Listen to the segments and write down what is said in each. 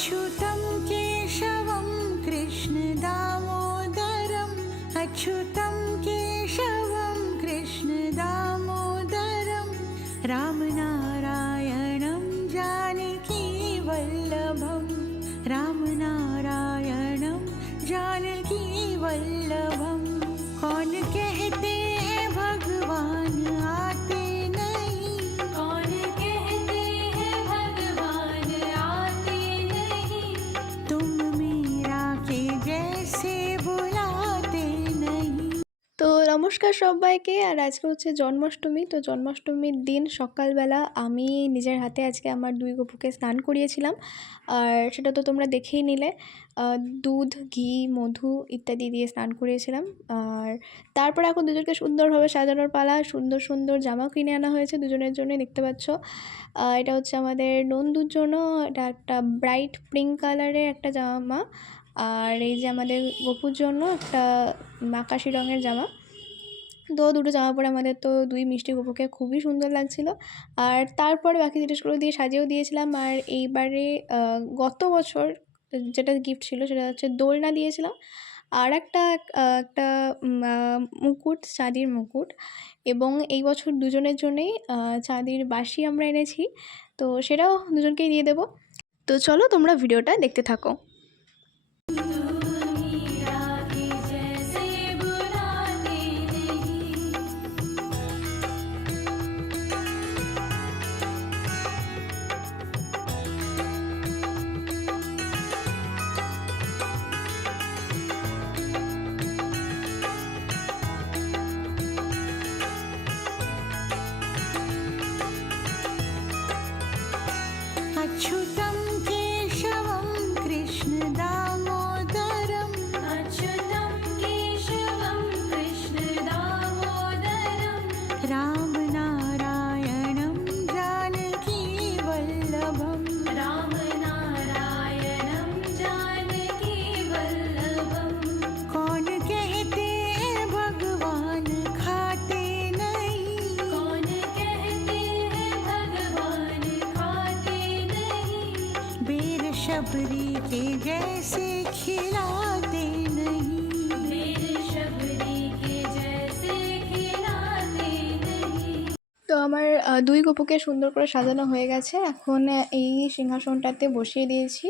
अच्युतं केशवं कृष्णदामोदरम् अच्युतं केशवं कृष्णदामोदरं रामनारायणं जानकीवल्लभं रामनारायणं जानकीवल्लभं। कौन कहते हैं भगवान आते नहीं, कौन कहते हैं भगवान आते नहीं, तुम मीरा के जैसे बुलाते नहीं। তো নমস্কার সবাইকে। আর আজকে হচ্ছে জন্মাষ্টমী। তো জন্মাষ্টমীর দিন সকালবেলা আমি নিজের হাতে আজকে আমার দুই গপুকে স্নান করিয়েছিলাম, আর সেটা তো তোমরা দেখেই নিলে। দুধ, ঘি, মধু ইত্যাদি দিয়ে স্নান করিয়েছিলাম। আর তারপর এখন দুজনকে সুন্দরভাবে সাজানোর পালা। সুন্দর সুন্দর জামা কিনে আনা হয়েছে দুজনের জন্য, দেখতে পাচ্ছ। এটা হচ্ছে আমাদের নন্দুর জন্য, এটা একটা ব্রাইট পিঙ্ক কালারের একটা জামা। আর এই যে আমাদের গপুর জন্য একটা আকাশি রঙের জামা। তো দুটো জামা পরে আমাদের তো দুই মিষ্টি গপুকে খুবই সুন্দর লাগছিল। আর তারপরে বাকি জিনিসগুলো দিয়ে সাজিয়েও দিয়েছিলাম। আর এইবারে গত বছর যেটা গিফট ছিল সেটা হচ্ছে দোলনা দিয়েছিলাম, আর একটা মুকুট, চাঁদির মুকুট। এবং এই বছর দুজনের জন্যেই চাঁদির বাঁশি আমরা এনেছি, তো সেটাও দুজনকেই দিয়ে দেবো। তো চলো তোমরা ভিডিওটা দেখতে থাকো। मीरा के जैसे बुलाते नहीं। अच्युतं केशवं कृष्णदामोदरम् अच्युतं केशवं कृष्णदामोदरं रामनारायणं जानकीवल्लभं रामनारायणं जानकीवल्लभं। कौन कहते हैं भगवान खाते नहीं, कौन कहते हैं भगवान खाते नहीं, बेर शबरी के जैसे खिलाते नहीं। मेरे शबरी के जैसे खिलाते नहीं। তো আমার দুই গপুকে সুন্দর করে সাজানো হয়ে গেছে। এখন এই সিংহাসনটাতে বসিয়ে দিয়েছি।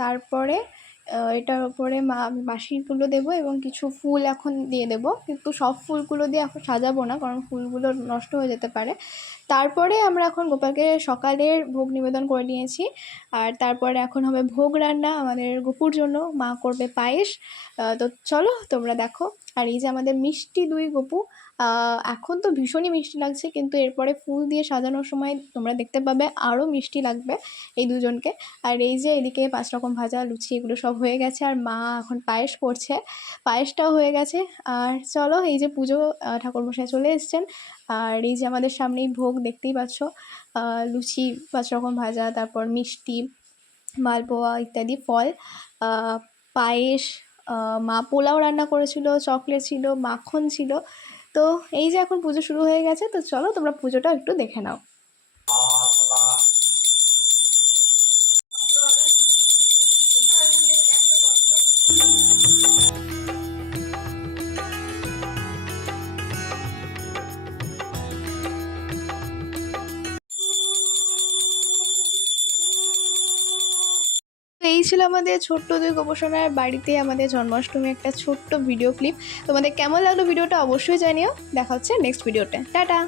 তারপরে এটার উপরে আমি বাঁশিগুলো দেবো এবং কিছু ফুল এখন দিয়ে দেবো, কিন্তু সব ফুলগুলো দিয়ে এখন সাজাবো না, কারণ ফুলগুলো নষ্ট হয়ে যেতে পারে। তারপরে আমরা এখন গোপালকে সকালের ভোগ নিবেদন করে নিয়েছি। আর তারপরে এখন হবে ভোগ রান্না আমাদের গপুর জন্য, মা করবে পায়েস। তো চলো তোমরা দেখো। আর এই যে আমাদের মিষ্টি দুই গপু, এখন তো ভীষণই মিষ্টি লাগছে, কিন্তু এরপরে ফুল দিয়ে সাজানোর সময় তোমরা দেখতে পাবে আরও মিষ্টি লাগবে এই দুজনকে। আর এই যে এদিকে 5 রকম ভাজা, লুচি এগুলো সব হয়ে গেছে, আর মা এখন পায়েস করছে, পায়েসটাও হয়ে গেছে। আর চলো এই যে পুজো, ঠাকুরমশাই চলে এসেছেন। আর এই যে আমাদের সামনেই ভোগ, দেখতেই পাচ্ছ। লুচি, 5 রকম ভাজা, তারপর মিষ্টি, মালপোয়া ইত্যাদি ফল, পায়েস, মা পোলাও রান্না করেছিল, চকলেট ছিল, মাখন ছিল। তো এই যে এখন পুজো শুরু হয়ে গেছে, তো চলো তোমরা পুজোটা একটু দেখে নাও। এই ছিল আমাদের ছোট্ট দুই গবেষণার বাড়িতে আমাদের জন্মাষ্টমী একটা ছোট্ট ভিডিও ক্লিপ। তোমাদের কেমন লাগলো ভিডিওটা অবশ্যই জানিও। দেখা হচ্ছে নেক্সট ভিডিওতে। টাটা।